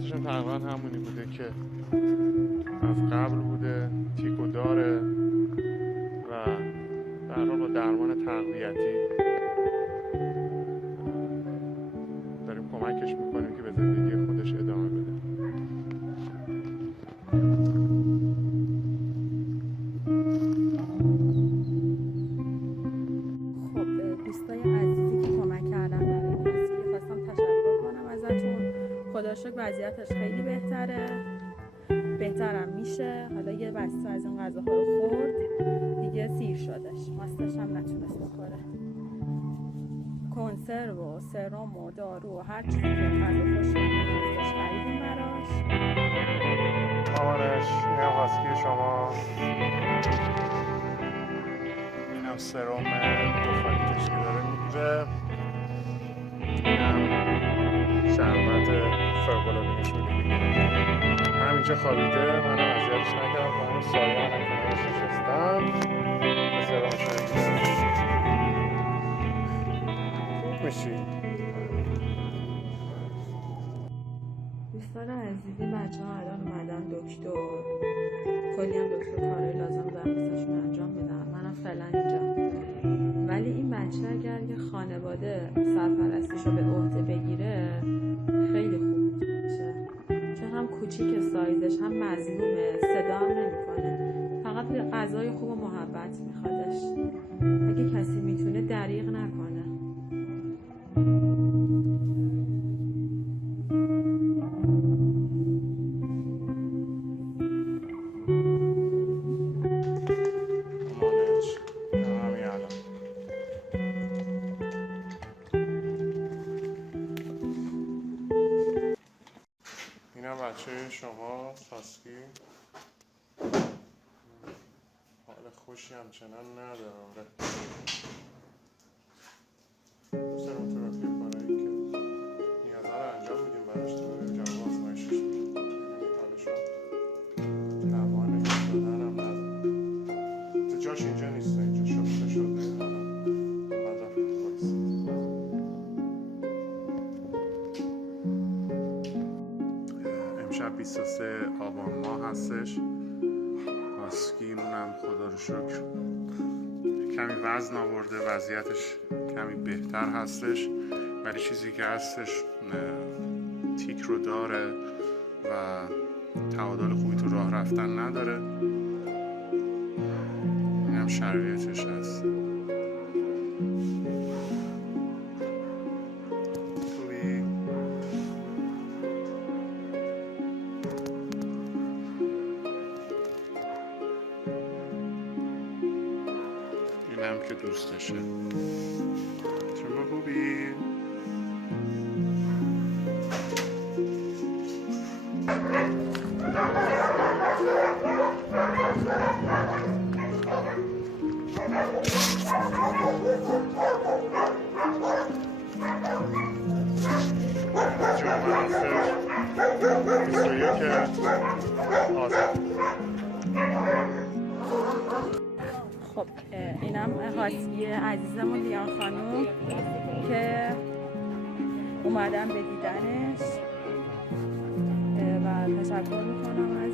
وضعیتشون تقریبا همونی بوده که از قبل بوده، تیکو داره و در حال با درمان تقویتی داریم کمکش میکنیم که به زندگی خودش ادامه بده. خب دوستای عزیزی که کمک کردن برای این هاسکی خواستم تشکر کنم ازتون. خدا شکر وضعیتش خیلی بهترم میشه. حالا یه بسته از این غذاها رو خورد دیگه سیر شدش، ماستش هم نتونست بخوره. کنسرو و سرم و دارو و هر چیزی که غذا خوشی هستش خریدیم براش. مامانش اینم هاسکی شما، اینم سرم دوفالیکش که داره میگیره، اینم شربت فرگولومینش میگیره. همینجا خوابیده، منم اذیتش نکردم، با همین سایه منم کنارش نشستم به سرمش رو بگیرم. خوب میشی. دوستان عزیزی بچه ها الان اومدن دکتر، کلی هم دکتر کارهای لازم دارن واسهشون انجام میدن. منم فعلا اینجا، ولی این بچه اگر یه خانواده سرپرستیش رو به عهده بگیره خیلی خوب میشه، چون هم کوچیک سایزش، هم مظلومه، صدا هم نمیکنه، فقط غذای خوب و محبت میخوادش. اگه کسی میتونه دریغ نکنه. اینم بچه شما هاسکی، حال خوشی همچنان نداره. سرم تراپی کارهایی که نیازه رو انجام میدیم براش تو جواب آزمایشش میدیم. ببینید حالشون توان ایستادن هم نداره. جاش اینجا نیست، اینجا شده امشب 23 آبان ماه هستش. هاسکیمونم خدا رو شکر کمی وزن آورده، وضعیتش کمی بهتر هستش، ولی چیزی که هستش تیک رو داره و تعادل خوبی تو راه رفتن نداره. اینم شرایطش هست. اینم که دوستشه. شما خوبی؟ خب اینم هاسکی عزیزمون لیان خانوم که اومدم به دیدنش و تشکر میکنم از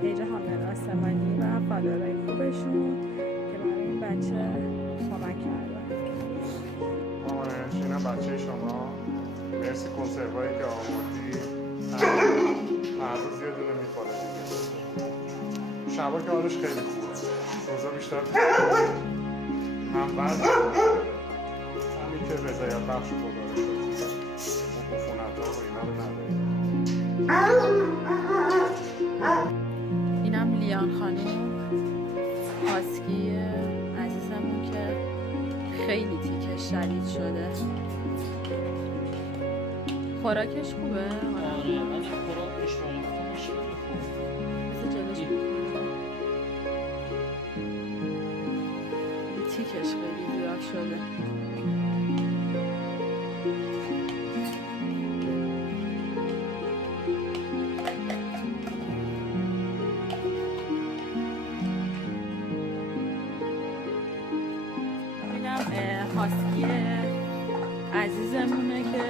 پیج حامد آسمانی و فالوورای خوبشون که برای این بچه کمک کردن. مامانش اینم بچه شما، مرسی کنسروایی که آوردی، هر روز یه دونه میخوره دیگه. شبا که حالش خیلی خوبه، روزا بیشتر هم بعد همین که رضایت بخش خدا رو شد عفونت ها و اینا رو نداریم. اینم لیان خانم هاسکی عزیزمون که خیلی تیکش شدید شده. خوراکش خوبه؟ خوراکش تیکش خیلی زیاد شده. اینم هاسکی عزیزمونه که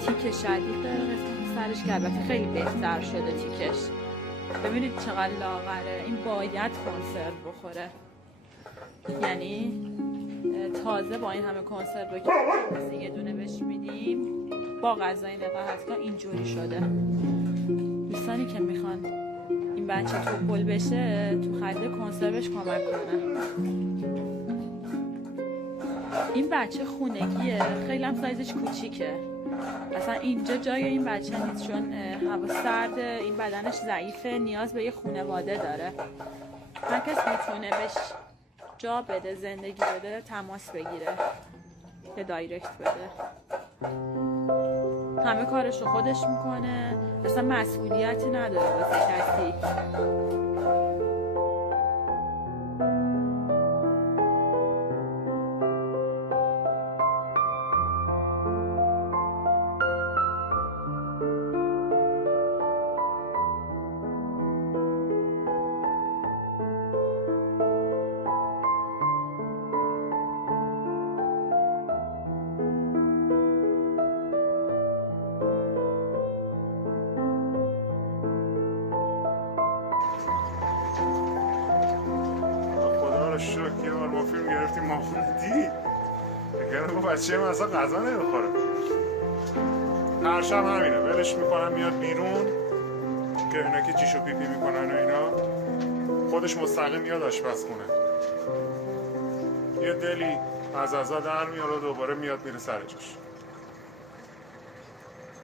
تیک شدید داره، قسمت سرش که البته خیلی بهتر شده تیکش. ببینید چقدر لاغره. این باید کنسرو بخوره، یعنی تازه با این همه کنسرو که یه دونه بهش میدیم با غذای نقاهتگاه اینجوری شده. دوستانی که میخوان این بچه توپل بشه تو خرید کنسروش کمک کنه. این بچه خونگیه، خیلی هم سایزش کوچیکه. اصلا اینجا جای این بچه نیست چون هوا سرده، این بدنش ضعیفه، نیاز به یه خانواده داره. هر کس میتونه بهش جا بده، زندگی بده، تماس بگیره، یه دایرکت بده. همه کارشو خودش میکنه، اصلا مسئولیتی نداره واسه کسی. شد که ما فیلم گرفتیم ما خوندی اگر با بچه من اصلا غذا نمیخوره. هر شب همینه، ولش میکنم میاد بیرون که اینا که چیشو پیپی میکنن و اینا، خودش مستقیم میاد آشپزخونه، یه دلی از ازا در میاره و دوباره میاد میره سر جاش.